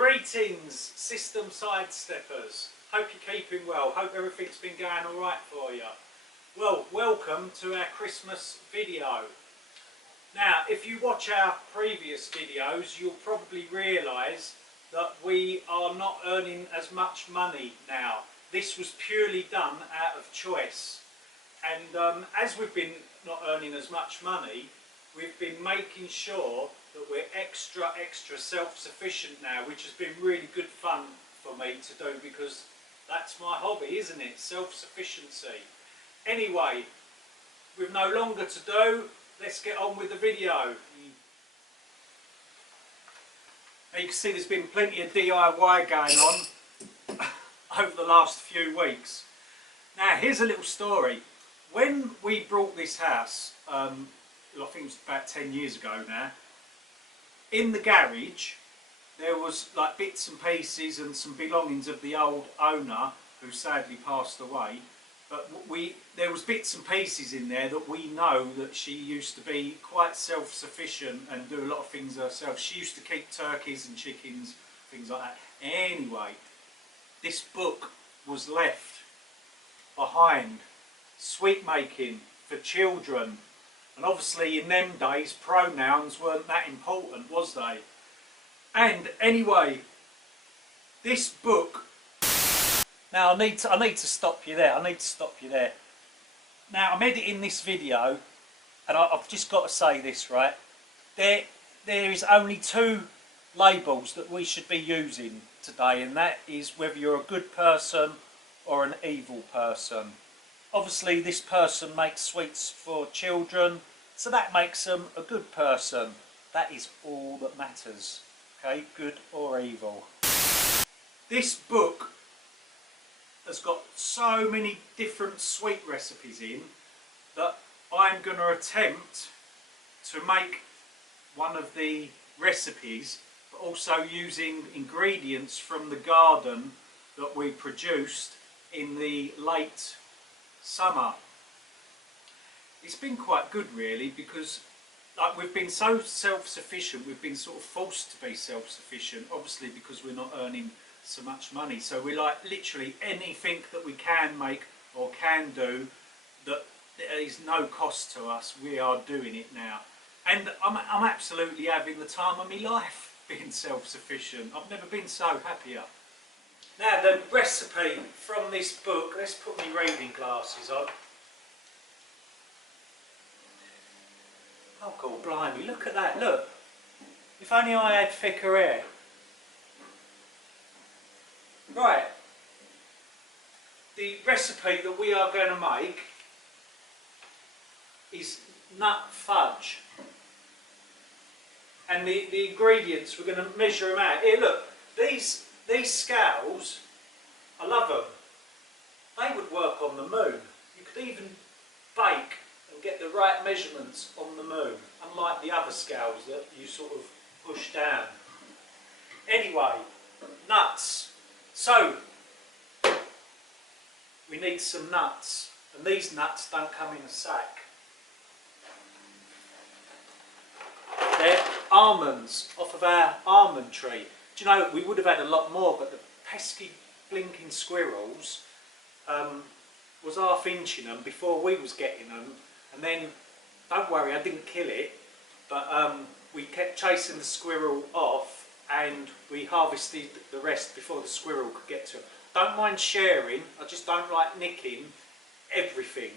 Greetings, system sidesteppers. Hope you're keeping well. Hope everything's been going alright for you. Well, welcome to our Christmas video. Now, if you watch our previous videos, you'll probably realise that we are not earning as much money now. This was purely done out of choice. And as we've been not earning as much money, we've been making sure that we're extra self-sufficient now, which has been really good fun for me to do because that's my hobby, isn't it? Self-sufficiency. Anyway, with no longer to do, let's get on with the video. Now you can see there's been plenty of DIY going on over the last few weeks. Now here's a little story. When we bought this house, I think it was about 10 years ago now, in the garage there was like bits and pieces and some belongings of the old owner who sadly passed away, but there was bits and pieces in there that we know that she used to be quite self-sufficient and do a lot of things herself. She used to keep turkeys and chickens, things like that. Anyway, this book was left behind, sweet making for children. And obviously in them days pronouns weren't that important, was they? And anyway, this book, now I need to stop you there, Now I'm editing this video and I've just got to say this, right? There is only two labels that we should be using today, and that is whether you're a good person or an evil person. Obviously this person makes sweets for children, so that makes them a good person. That is all that matters. Okay, good or evil. This book has got so many different sweet recipes in that I'm going to attempt to make one of the recipes, but also using ingredients from the garden that we produced in the late summer. It's been quite good really, because like we've been so self-sufficient, we've been sort of forced to be self-sufficient, obviously because we're not earning so much money. So we like literally anything that we can make or can do that there is no cost to us, we are doing it now. And I'm absolutely having the time of my life being self-sufficient. I've never been so happier. Now the recipe from this book, let's put my reading glasses on. Oh God blimey, look at that, look. If only I had thicker hair. Right, the recipe that we are going to make is nut fudge. And the ingredients, we're going to measure them out. Here look, these scales, I love them. They would work on the moon. You could even bake and get the right measurements on the moon, unlike the other scales that you sort of push down. Anyway, nuts. So, we need some nuts, and these nuts don't come in a sack. They're almonds off of our almond tree. Do you know, we would have had a lot more, but the pesky blinking squirrels was half inching them before we was getting them. And then, don't worry, I didn't kill it, but we kept chasing the squirrel off and we harvested the rest before the squirrel could get to them. Don't mind sharing, I just don't like nicking everything.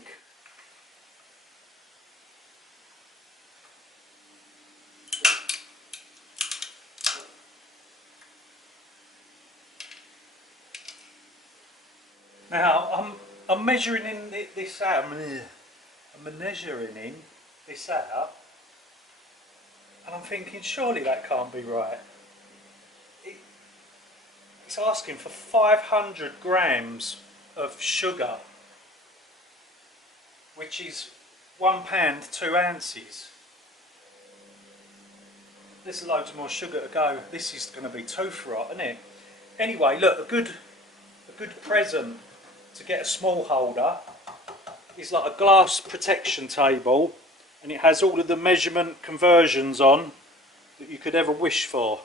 Now, I'm measuring in this out. I'm measuring in this out, and I'm thinking, surely that can't be right. It's asking for 500 grams of sugar, which is 1 pound 2 ounces. There's loads more sugar to go. This is going to be tooth rot, isn't it? Anyway, look, a good present to get a small holder is like a glass protection table, and it has all of the measurement conversions on that you could ever wish for.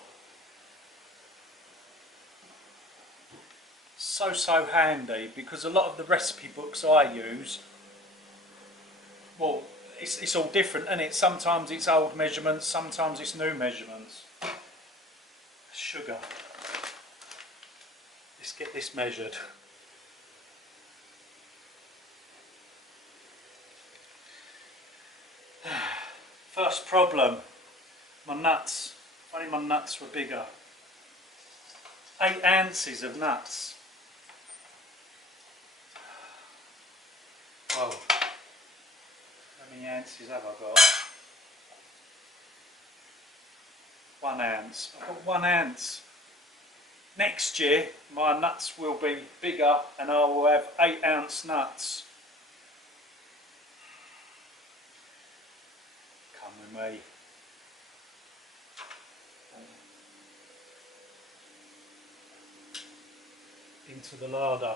so handy, because a lot of the recipe books I use, well, it's all different, isn't it? Sometimes it's old measurements, sometimes it's new measurements. Sugar. Let's get this measured. First problem, my nuts. If only my nuts were bigger. 8 ounces of nuts. Whoa. How many ounces have I got? 1 ounce. I've got 1 ounce. Next year my nuts will be bigger and I will have 8 ounce nuts. Come with me. Into the larder.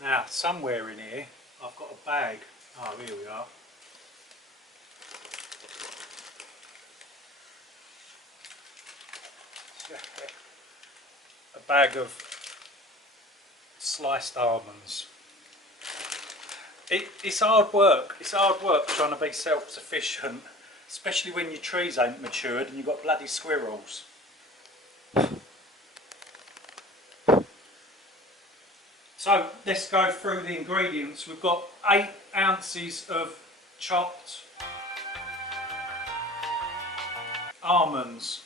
Now, somewhere in here I've got a bag. Oh, here we are. A bag of sliced almonds. It's hard work. It's hard work trying to be self-sufficient, especially when your trees ain't matured and you've got bloody squirrels. So let's go through the ingredients. We've got 8 ounces of chopped almonds.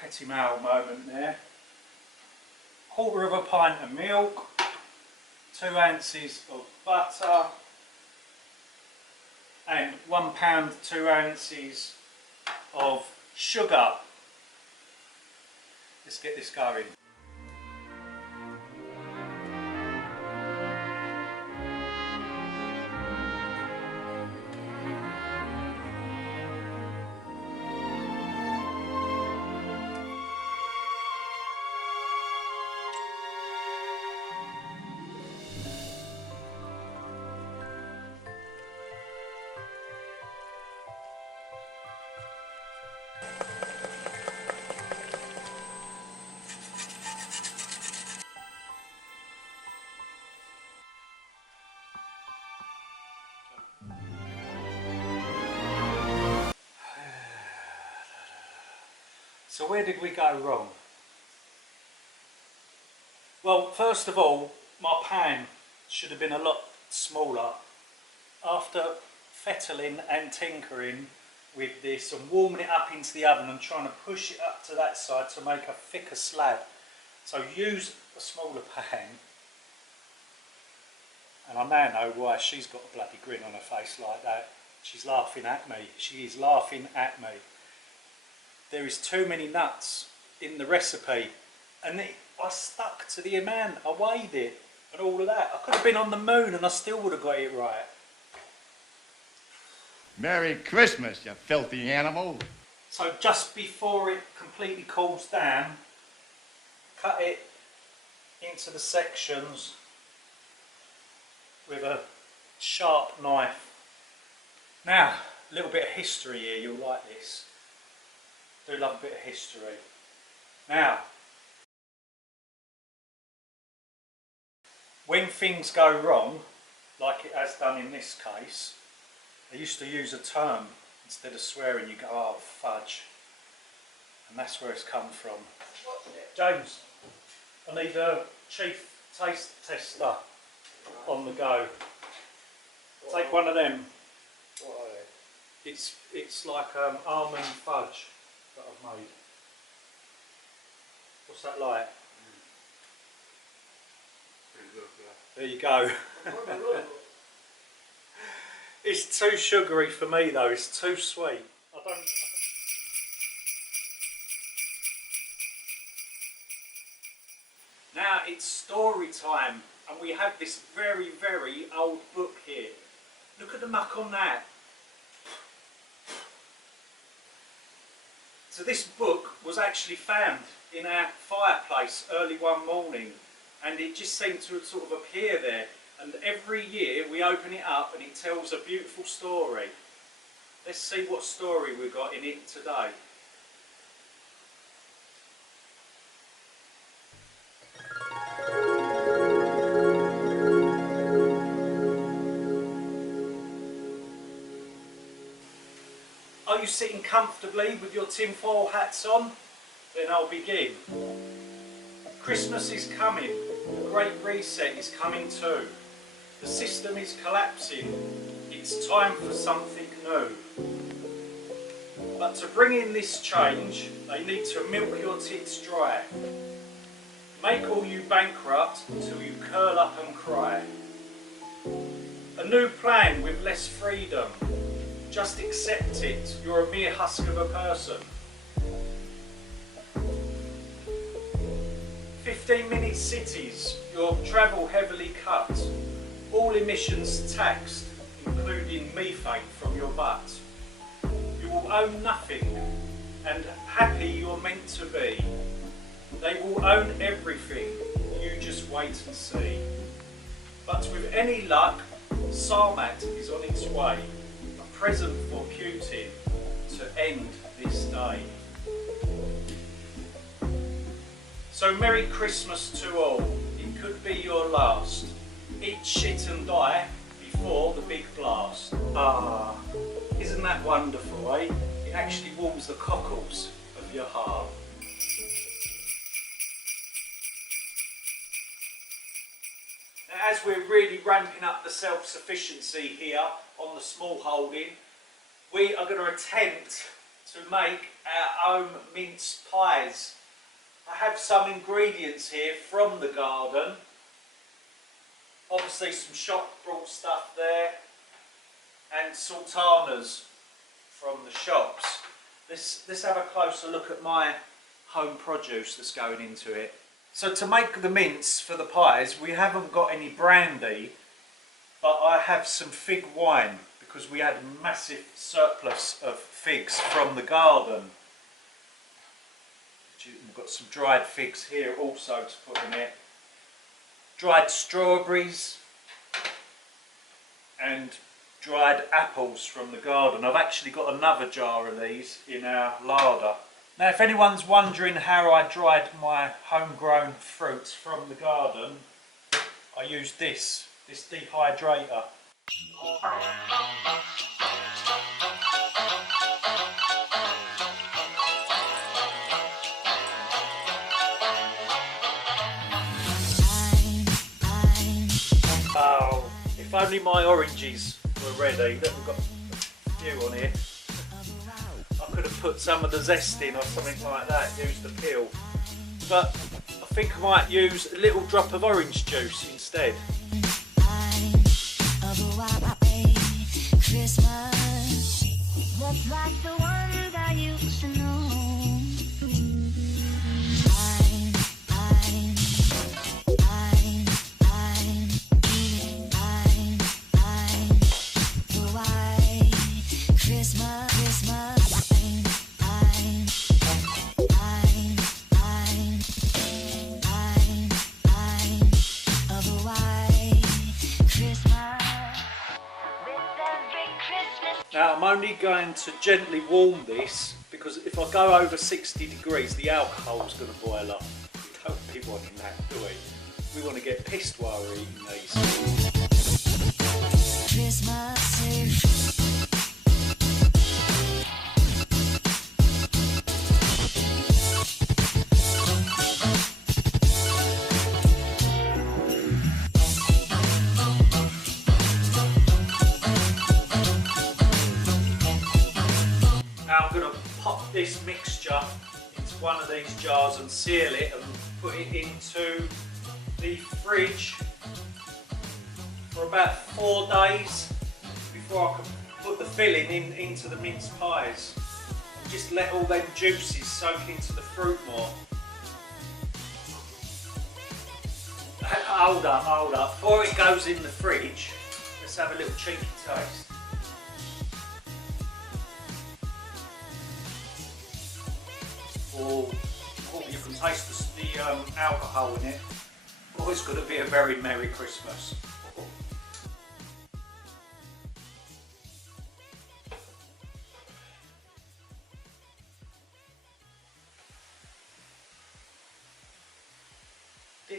Petit mal moment there. 1/4 pint of milk, 2 ounces of butter, and 1 pound 2 ounces of sugar. Let's get this going. So where did we go wrong? Well, first of all, my pan should have been a lot smaller. After fettling and tinkering with this and warming it up into the oven and trying to push it up to that side to make a thicker slab. So use a smaller pan. And I now know why she's got a bloody grin on her face like that. She's laughing at me. She is laughing at me. There is too many nuts in the recipe, and I stuck to the amount. I weighed it and all of that. I could have been on the moon and I still would have got it right. Merry Christmas, you filthy animal. So just before it completely cools down, cut it into the sections with a sharp knife. Now, a little bit of history here, you'll like this. Do love a bit of history. Now, when things go wrong, like it has done in this case, they used to use a term instead of swearing. You go, oh, fudge. And that's where it's come from. James, I need a chief taste tester on the go. Take one of them. What are they? It's like almond fudge that I've made. What's that like? Pretty good, yeah. There you go. It's too sugary for me though, it's too sweet. Now it's story time, and we have this very, very old book here. Look at the muck on that. So this book was actually found in our fireplace early one morning, and it just seemed to sort of appear there. And every year we open it up and it tells a beautiful story. Let's see what story we've got in it today. sitting comfortably with your tinfoil hats on? Then I'll begin. Christmas is coming. The Great Reset is coming too. The system is collapsing. It's time for something new. But to bring in this change, they need to milk your tits dry. Make all you bankrupt until you curl up and cry. A new plan with less freedom. Just accept it. You're a mere husk of a person. 15-minute cities. Your travel heavily cut. All emissions taxed, including methane from your butt. You will own nothing, and happy you're meant to be. They will own everything, you just wait and see. But with any luck, Sarmat is on its way, a present for Putin to end this day. So Merry Christmas to all, it could be your last. Eat shit and die before the big blast. Ah, isn't that wonderful, eh? It actually warms the cockles of your heart. Now, as we're really ramping up the self-sufficiency here on the small holding, we are going to attempt to make our own mince pies. I have some ingredients here from the garden. Obviously some shop brought stuff there and sultanas from the shops. Let's have a closer look at my home produce that's going into it. So to make the mince for the pies, we haven't got any brandy, but I have some fig wine because we had a massive surplus of figs from the garden. We've got some dried figs here also to put in it. Dried strawberries and dried apples from the garden. I've actually got another jar of these in our larder. Now if anyone's wondering how I dried my homegrown fruits from the garden, I used this dehydrator. Oh, if only my oranges were ready. Look, we've got a few on here. I could have put some of the zest in or something like that, use the peel. But I think I might use a little drop of orange juice instead. Christmas, just like the one I used to know. Now I'm only going to gently warm this because if I go over 60 degrees the alcohol's going to boil up. We don't be wanting that, do we? We want to get pissed while we're eating these. Now I'm going to pop this mixture into one of these jars and seal it and put it into the fridge for about 4 days before I can put the filling into the mince pies. And just let all them juices soak into the fruit more. Hold up. Before it goes in the fridge, let's have a little cheeky taste. Oh, you can taste the alcohol in it. Oh, it's going to be a very Merry Christmas.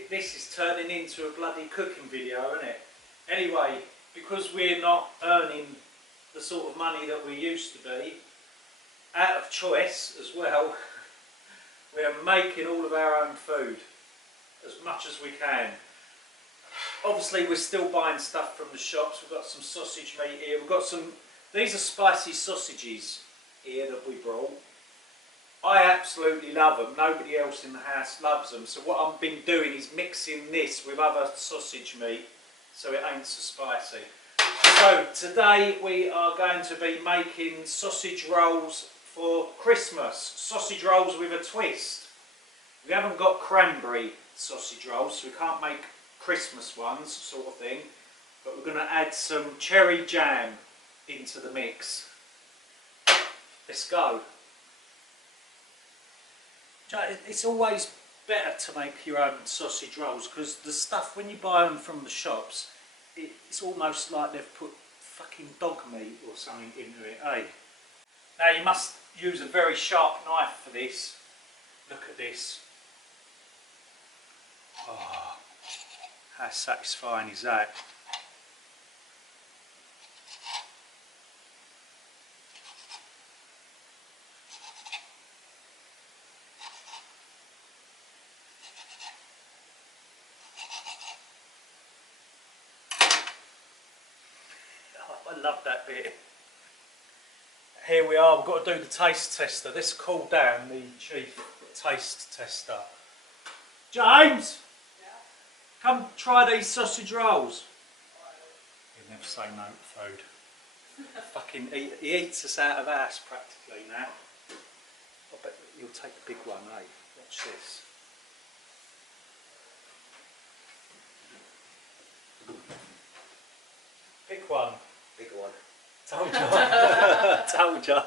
This is turning into a bloody cooking video, isn't it? Anyway, because we're not earning the sort of money that we used to be, out of choice as well, we're making all of our own food as much as we can. Obviously we're still buying stuff from the shops. We've got some sausage meat here. We've got some, these are spicy sausages here that we brought. I absolutely love them. Nobody else in the house loves them. So what I've been doing is mixing this with other sausage meat so it ain't so spicy. So today we are going to be making sausage rolls for Christmas. Sausage rolls with a twist. We haven't got cranberry sausage rolls, so we can't make Christmas ones sort of thing. But we're going to add some cherry jam into the mix. Let's go. It's always better to make your own sausage rolls because the stuff, when you buy them from the shops, it's almost like they've put fucking dog meat or something into it, eh? Now you must use a very sharp knife for this. Look at this. Oh, how satisfying is that? I love that bit. Here we are, we've got to do the taste tester. Let's call down the chief taste tester. James! Yeah? Come try these sausage rolls. He'll never say no to food. Fucking, he eats us out of house practically now. I bet you'll take a big one, eh? Watch this. Pick one. Big one. Told ya. Told ya.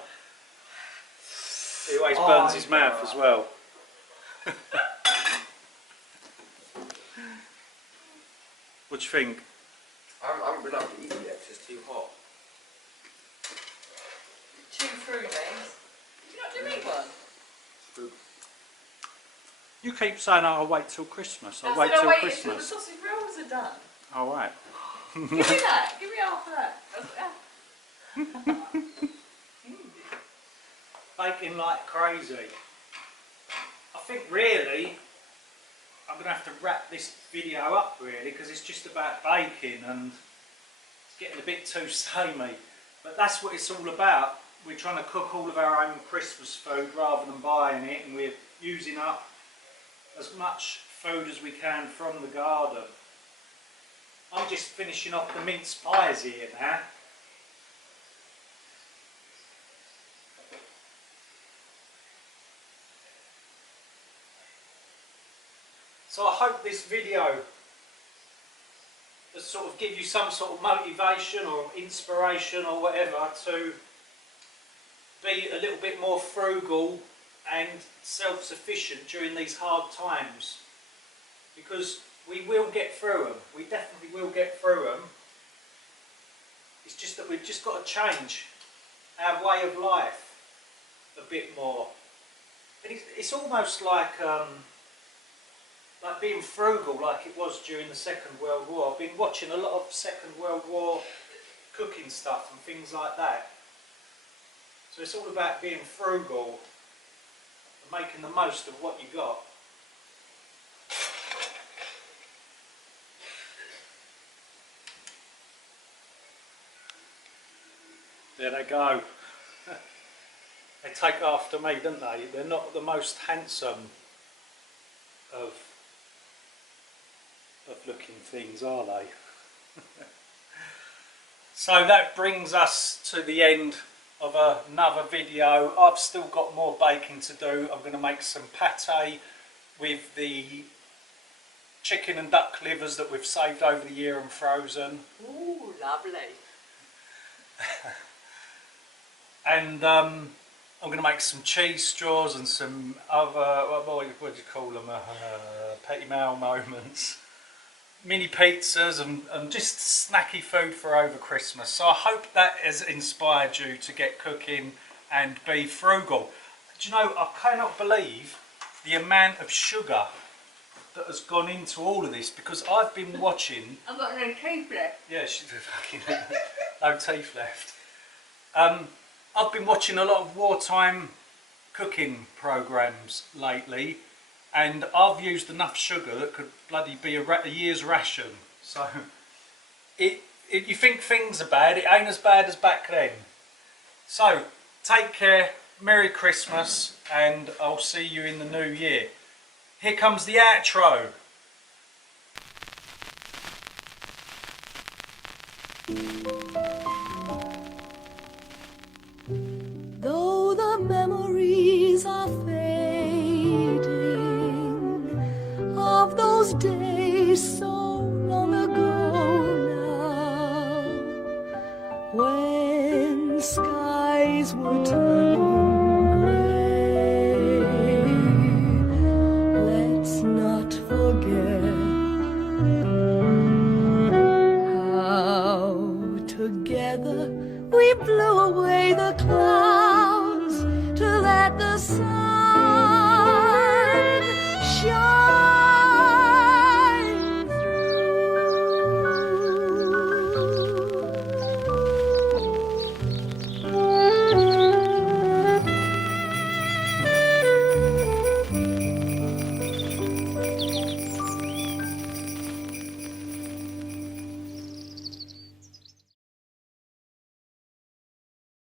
He always burns his mouth as well. What do you think? I haven't been able to eat it yet because it's too hot. Too fruity. Did you not do me one? You keep saying, oh, I'll wait till Christmas. I'll wait till till Christmas. Christmas. The sausage rolls are done. All right. Give me that. Give me half of that. Baking like crazy. I think really I'm going to have to wrap this video up really because it's just about baking and it's getting a bit too samey. But that's what it's all about. We're trying to cook all of our own Christmas food rather than buying it, and we're using up as much food as we can from the garden. I'm just finishing off the mince pies here now. So I hope this video will sort of give you some sort of motivation or inspiration or whatever to be a little bit more frugal and self-sufficient during these hard times, because we will get through them. We definitely will get through them. It's just that we've just got to change our way of life a bit more. And it's almost like being frugal, like it was during the Second World War. I've been watching a lot of Second World War cooking stuff and things like that. So it's all about being frugal and making the most of what you got. There they go. They take after me, don't they? They're not the most handsome of looking things, are they? So that brings us to the end of another video. I've still got more baking to do. I'm going to make some pate with the chicken and duck livers that we've saved over the year and frozen. Ooh, lovely. And I'm going to make some cheese straws and some other, what do you call them, petit mal moments. Mini pizzas and just snacky food for over Christmas. So I hope that has inspired you to get cooking and be frugal. Do you know, I cannot believe the amount of sugar that has gone into all of this, because I've been watching... I've got no teeth left. Yeah, she's fucking no teeth left. I've been watching a lot of wartime cooking programs lately, and I've used enough sugar that could bloody be a year's ration. So you think things are bad, it ain't as bad as back then. So take care, Merry Christmas, and I'll see you in the new year. Here comes the outro. Though the memories are fading of those days so long ago now, when skies were turning gray, let's not forget how together we blew away the clouds to let the sun shine.